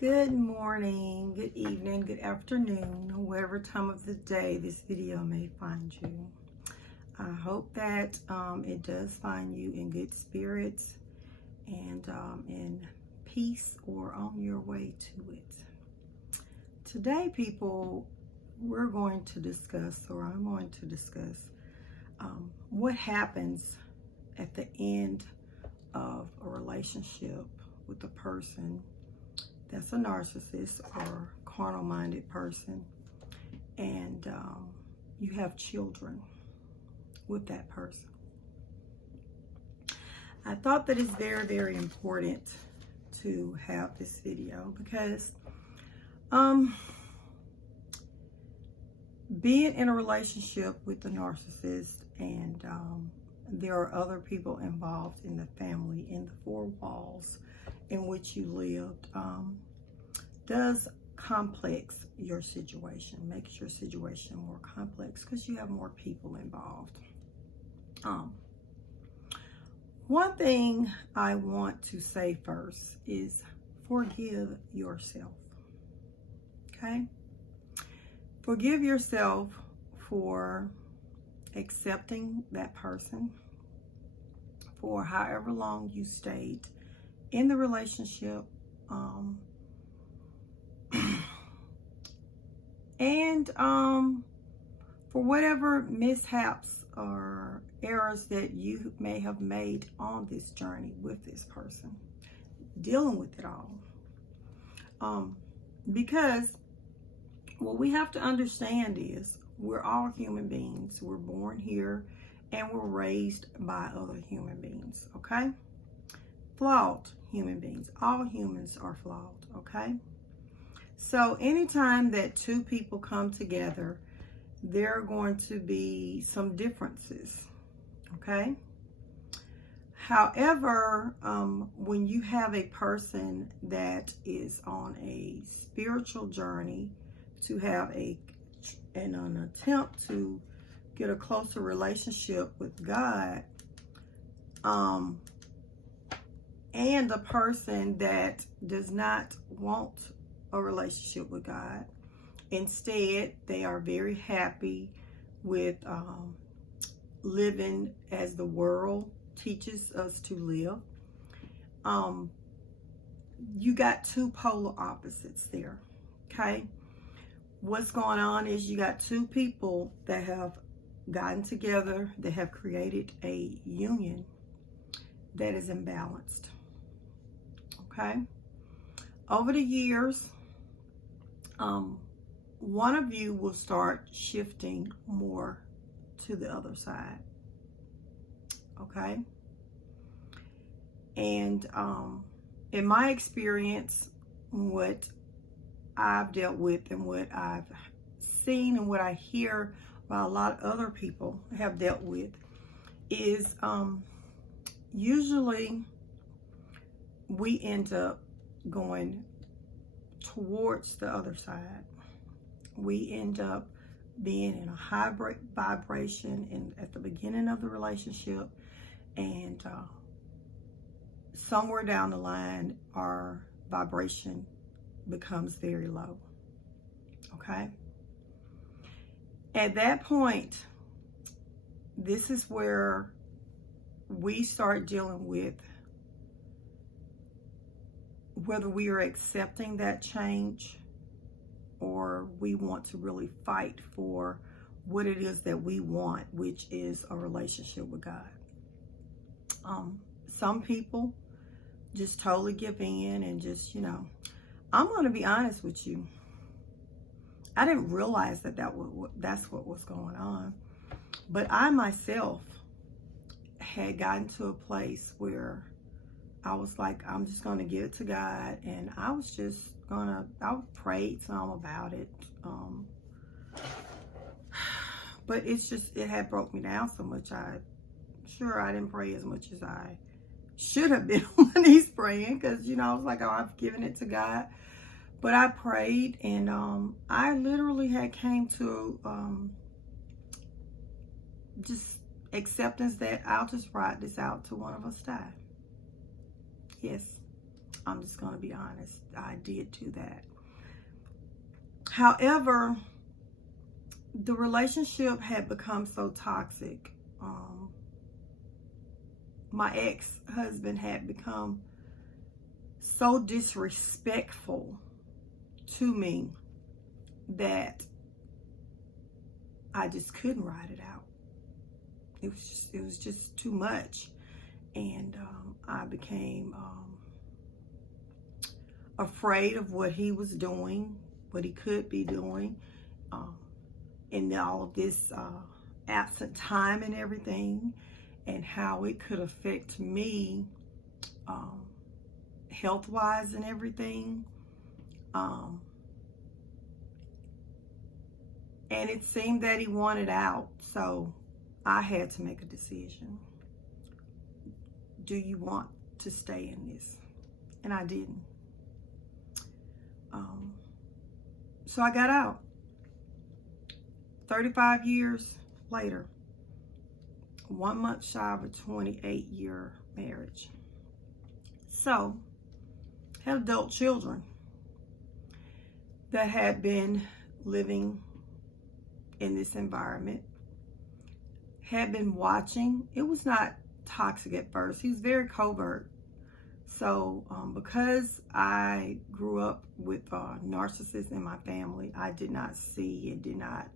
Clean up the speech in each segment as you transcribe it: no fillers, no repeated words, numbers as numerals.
Good morning, good evening, good afternoon, whatever time of the day this video may find you. I hope that it does find you in good spirits and in peace or on your way to it. Today, people, we're going to discuss, or I'm going to discuss, what happens at the end of a relationship with a person that's a narcissist or carnal-minded person, and you have children with that person. I thought that it's very, very important to have this video because being in a relationship with a narcissist, and there are other people involved in the family, in the four walls in which you lived, does complex your situation, makes your situation more complex because you have more people involved. One thing I want to say first is forgive yourself, okay? Forgive yourself for accepting that person for however long you stayed in the relationship, and for whatever mishaps or errors that you may have made on this journey with this person, dealing with it all. Because what we have to understand is we're all human beings. We're born here and we're raised by other human beings, okay? Flawed human beings. All humans are flawed, okay? So anytime that two people come together, there are going to be some differences, okay? However, when you have a person that is on a spiritual journey to have an attempt to get a closer relationship with God, and a person that does not want a relationship with God, instead they are very happy with living as the world teaches us to live. You got two polar opposites there, okay? What's going on is you got two people that have gotten together, that have created a union that is imbalanced, okay? Over the years, one of you will start shifting more to the other side, okay? And in my experience, what I've dealt with and what I've seen and what I hear by a lot of other people have dealt with is usually we end up going towards the other side. We end up being in a high vibration at the beginning of the relationship, and somewhere down the line our vibration becomes very low, okay? At that point, this is where we start dealing with whether we are accepting that change or we want to really fight for what it is that we want, which is a relationship with God. Some people just totally give in and just, I'm going to be honest with you. I didn't realize that's what was going on. But I myself had gotten to a place where I was like, I'm just going to give it to God. And I was just I prayed some about it. But it had broke me down so much. I didn't pray as much as I should have been on my knees praying. Because, I was like, oh, I've given it to God. But I prayed, and I literally had came to just acceptance that I'll just ride this out till one of us die. Yes, I'm just going to be honest. I did do that. However, the relationship had become so toxic. My ex-husband had become so disrespectful to me that I just couldn't ride it out. It was just too much. And I became afraid of what he was doing, what he could be doing, in all of this absent time and everything, and how it could affect me health-wise and everything. And it seemed that he wanted out, so I had to make a decision. Do you want to stay in this? And I didn't. So I got out. 35 years later, 1 month shy of a 28-year marriage. So, had adult children that had been living in this environment, had been watching. It was not toxic at first. He was very covert. So because I grew up with narcissists in my family, I did not see and did not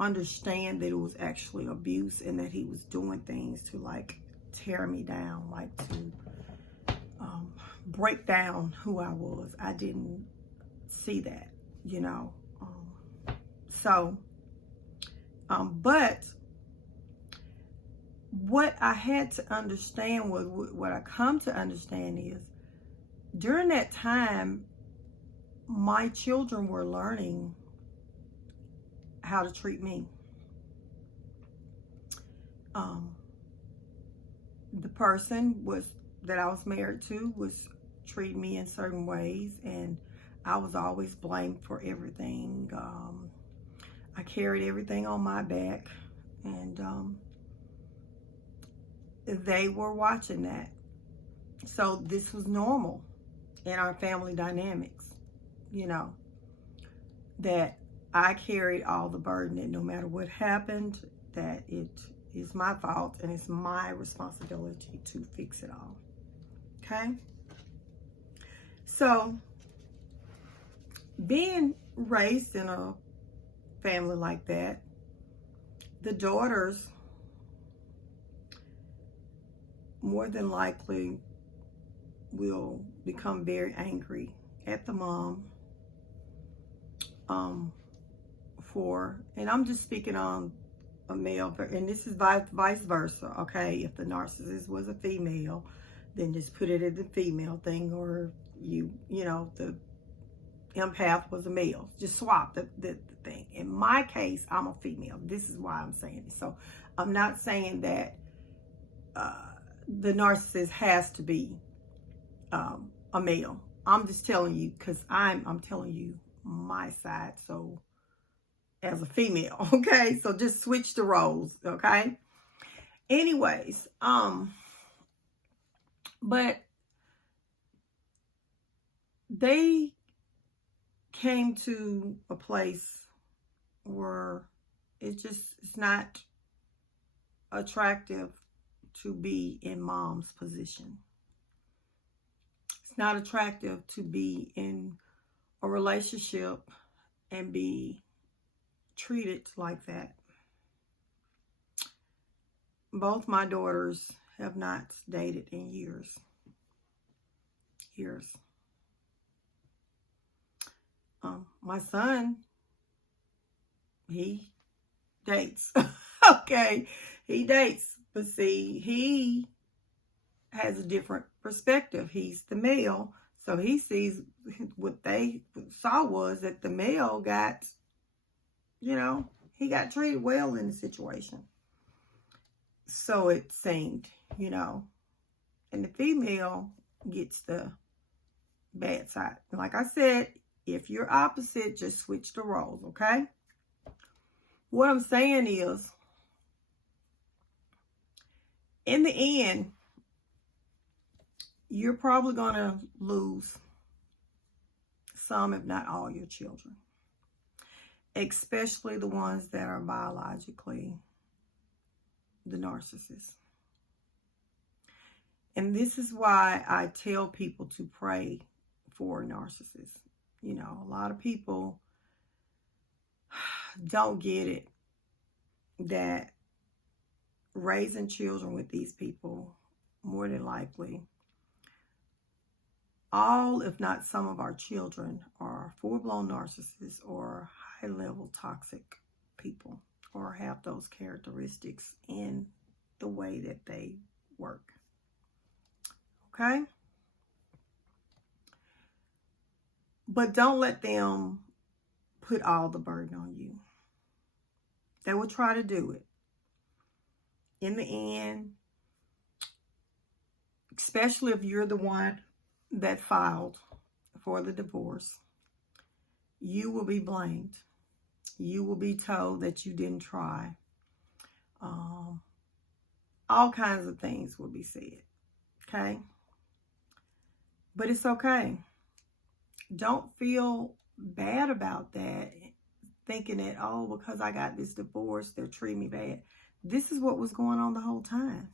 understand that it was actually abuse, and that he was doing things to like tear me down, like to break down who I was. I didn't see that, you know. But what I had to understand was, what I come to understand is, during that time, my children were learning how to treat me. The person that I was married to was treating me in certain ways, and I was always blamed for everything. I carried everything on my back, and they were watching that. So this was normal in our family dynamics, you know, that I carried all the burden, and no matter what happened, that it is my fault and it's my responsibility to fix it all. Okay? So, being raised in a family like that, the daughters more than likely will become very angry at the mom and I'm just speaking on a male, and this is vice versa, okay? If the narcissist was a female, then just put it in the female thing, or you know, the empath was a male. Just swap the thing. In my case, I'm a female. This is why I'm saying this. So I'm not saying that the narcissist has to be a male. I'm just telling you, because I'm telling you my side. So as a female, okay? So just switch the roles, okay? Anyways, but they came to a place where it's not attractive to be in mom's position. It's not attractive to be in a relationship and be treated like that. Both my daughters have not dated in years. My son, he dates. Okay, he dates. But see, he has a different perspective. He's the male. So he sees what they saw was that the male got, you know, he got treated well in the situation. So it seemed, you know, and the female gets the bad side. Like I said, if you're opposite, just switch the roles, okay? What I'm saying is, in the end, you're probably going to lose some, if not all, your children, especially the ones that are biologically the narcissist. And this is why I tell people to pray for narcissists. You know, a lot of people don't get it that raising children with these people, more than likely, all, if not some of our children are full-blown narcissists or high-level toxic people, or have those characteristics in the way that they work. Okay? But don't let them put all the burden on you. They will try to do it. In the end, especially if you're the one that filed for the divorce, you will be blamed. You will be told that you didn't try. All kinds of things will be said. Okay? But it's okay. Don't feel bad about that, thinking that, oh, because I got this divorce, they're treating me bad. This is what was going on the whole time.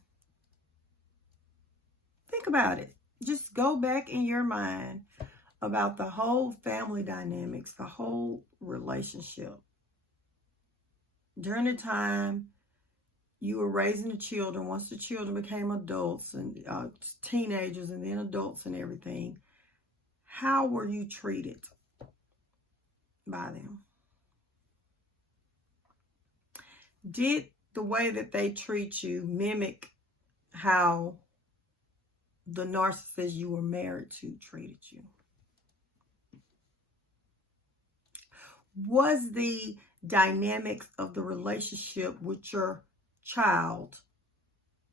Think about it. Just go back in your mind about the whole family dynamics, the whole relationship. During the time you were raising the children, once the children became adults and teenagers and then adults and everything, how were you treated by them? Did the way that they treat you mimic how the narcissist you were married to treated you? Was the dynamics of the relationship with your child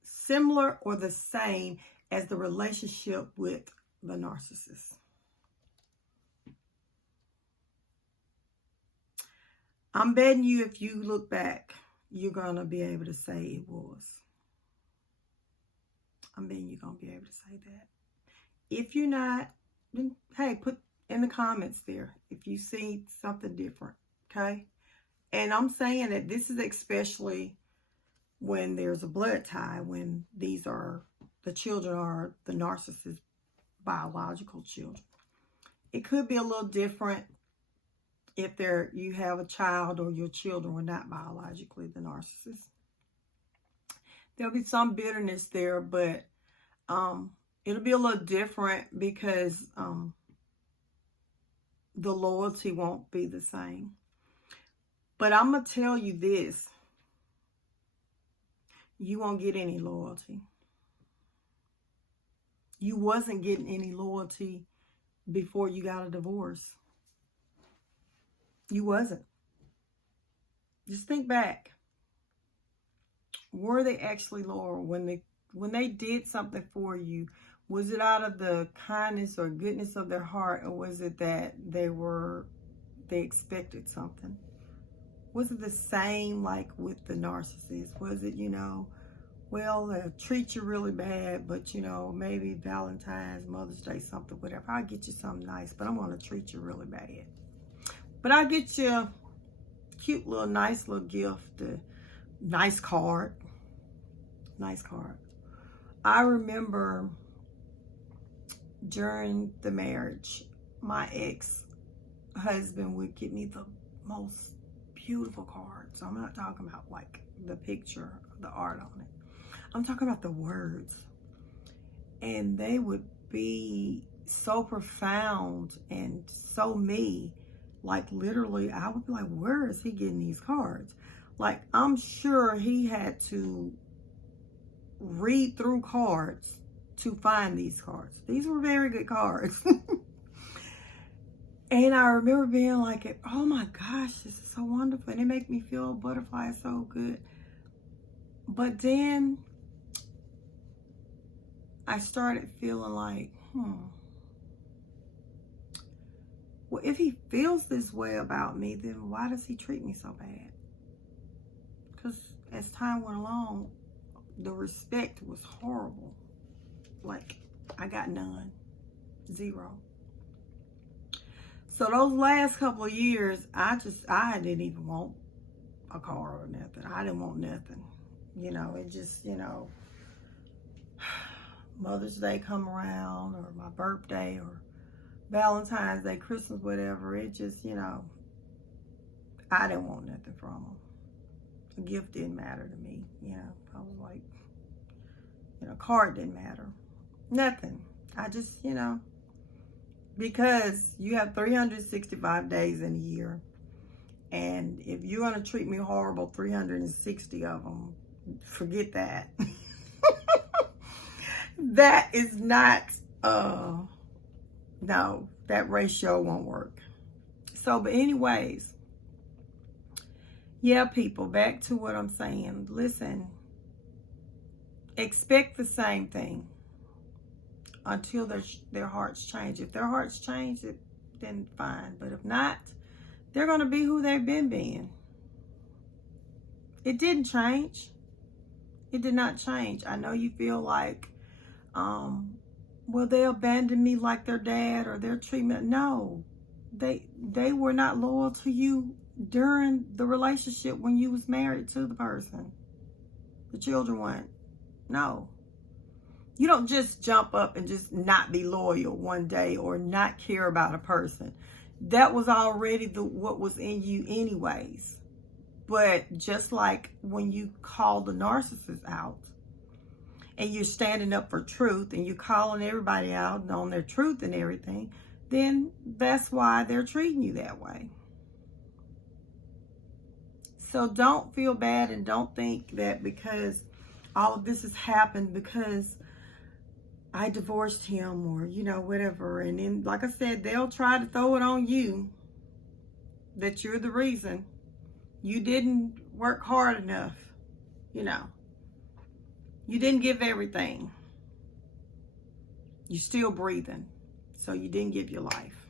similar or the same as the relationship with the narcissist? I'm betting you if you look back, you're going to be able to say it was. I'm betting you're going to be able to say that. If you're not, then hey, put in the comments there if you see something different, okay? And I'm saying that this is especially when there's a blood tie, when these are, the children are the narcissist's biological children. It could be a little different if you have a child or your children were not biologically the narcissist. There'll be some bitterness there, but it'll be a little different because the loyalty won't be the same. But I'm going to tell you this. You won't get any loyalty. You wasn't getting any loyalty before you got a divorce. You wasn't. Just think back. Were they actually loyal when they did something for you? Was it out of the kindness or goodness of their heart, or was it that they expected something? Was it the same like with the narcissist? Was it, well, they'll treat you really bad, but, maybe Valentine's, Mother's Day, something, whatever. I'll get you something nice, but I'm going to treat you really bad. But I'll get you a cute little, nice little gift, a nice card. Nice card. I remember during the marriage, my ex-husband would get me the most beautiful cards. I'm not talking about like the picture, the art on it. I'm talking about the words. And they would be so profound and so me. Like literally, I would be like, where is he getting these cards? Like, I'm sure he had to read through cards to find these cards. These were very good cards. And I remember being like, oh my gosh, this is so wonderful. And it made me feel butterflies so good. But then I started feeling like, well, if he feels this way about me, then why does he treat me so bad? Because as time went along, the respect was horrible. Like, I got none. Zero. So those last couple of years, I didn't even want a car or nothing. I didn't want nothing. You know, it just, you know, Mother's Day come around, or my birthday, or Valentine's Day, Christmas, whatever. It just, you know, I didn't want nothing from them. A gift didn't matter to me. You know, I was like, you know, card didn't matter. Nothing. I just, you know, because you have 365 days in a year. And if you're going to treat me horrible 360 of them, forget that. That is not, no, that ratio won't work. So, but anyways, yeah, people, back to what I'm saying. Listen, expect the same thing until their hearts change. If their hearts change, then fine. But if not, they're going to be who they've been being. It didn't change. It did not change. I know you feel like, well, they abandoned me like their dad, or their treatment. No, they were not loyal to you during the relationship when you was married to the person. The children weren't. No. You don't just jump up and just not be loyal one day or not care about a person. That was already what was in you anyways. But just like when you call the narcissist out and you're standing up for truth and you're calling everybody out on their truth and everything, then that's why they're treating you that way. So don't feel bad, and don't think that because all of this has happened because I divorced him, or, you know, whatever. And then, like I said, they'll try to throw it on you that you're the reason. You didn't work hard enough, you know. You didn't give everything. You're still breathing, so you didn't give your life.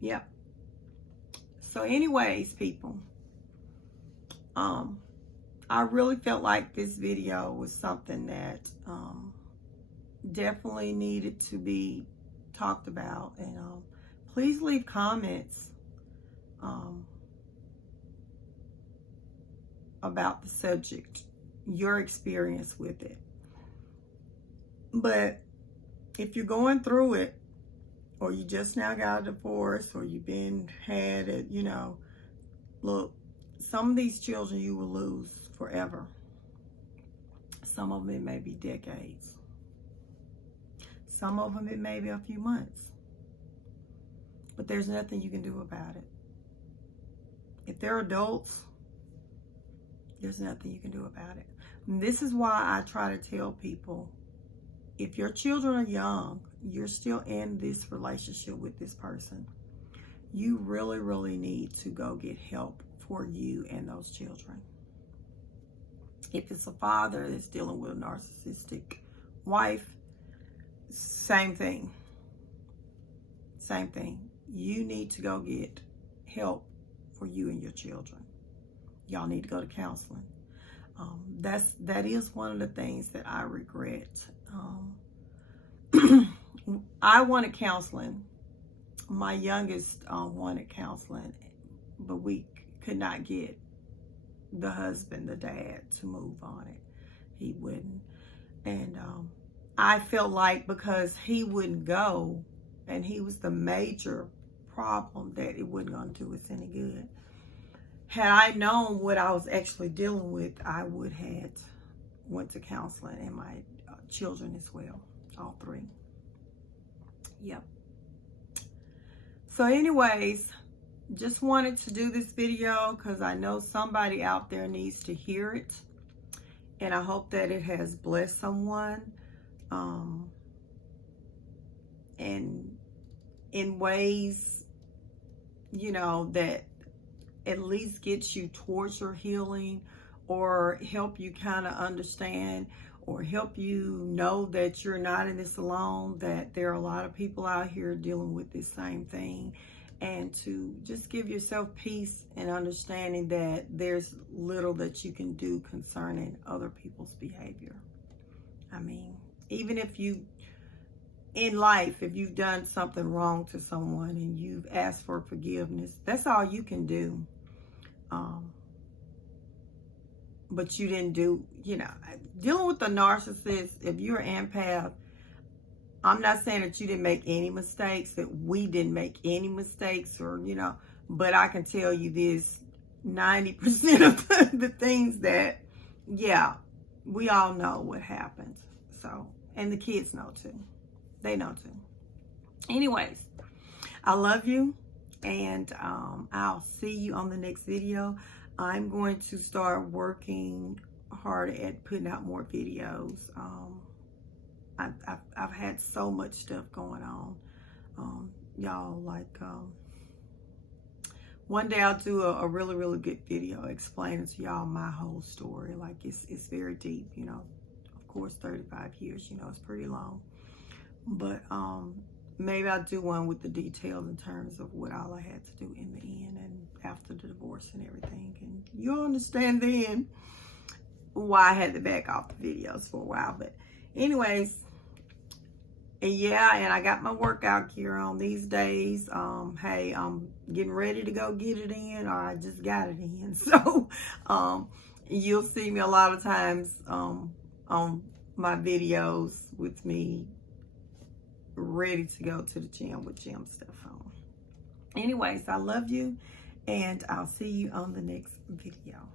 Yep. So anyways, people, I really felt like this video was something that definitely needed to be talked about. And please leave comments about the subject, your experience with it. But if you're going through it, or you just now got a divorce, or you've had it, you know, look, some of these children you will lose forever. Some of them, it may be decades. Some of them, it may be a few months. But there's nothing you can do about it. If they're adults, there's nothing you can do about it. And this is why I try to tell people, if your children are young, you're still in this relationship with this person, you really, really need to go get help for you and those children. If it's a father that's dealing with a narcissistic wife, same thing. Same thing. You need to go get help for you and your children. Y'all need to go to counseling. That is one of the things that I regret. I wanted counseling. My youngest wanted counseling, but we could not get the husband, the dad, to move on it. He wouldn't. And I felt like because he wouldn't go, and he was the major problem, that it wasn't going to do us any good. Had I known what I was actually dealing with, I would have went to counseling, and my children as well, all three. Yep. So anyways, just wanted to do this video because I know somebody out there needs to hear it, and I hope that it has blessed someone and in ways, you know, that at least gets you towards your healing, or help you kind of understand, or help you know that you're not in this alone, that there are a lot of people out here dealing with this same thing, and to just give yourself peace and understanding that there's little that you can do concerning other people's behavior. I mean, even if you, in life, if you've done something wrong to someone and you've asked for forgiveness, that's all you can do. But you didn't do, dealing with the narcissist, if you're an empath, I'm not saying that you didn't make any mistakes, that we didn't make any mistakes, or, but I can tell you this, 90% of the things that, yeah, we all know what happens. So, and the kids know too. They know too. Anyways, I love you, and I'll see you on the next video. I'm going to start working hard at putting out more videos. I've had so much stuff going on. Y'all, like, one day I'll do a really, really good video explaining to y'all my whole story. Like, it's very deep, Of course, 35 years, it's pretty long. But maybe I'll do one with the details in terms of what all I had to do in the end and after the divorce and everything. And you'll understand then why I had to back off the videos for a while. But anyways, yeah, and I got my workout gear on these days. Hey, I'm getting ready to go get it in, or I just got it in. So you'll see me a lot of times on my videos with me ready to go to the gym with gym stuff on. Anyways, I love you, and I'll see you on the next video.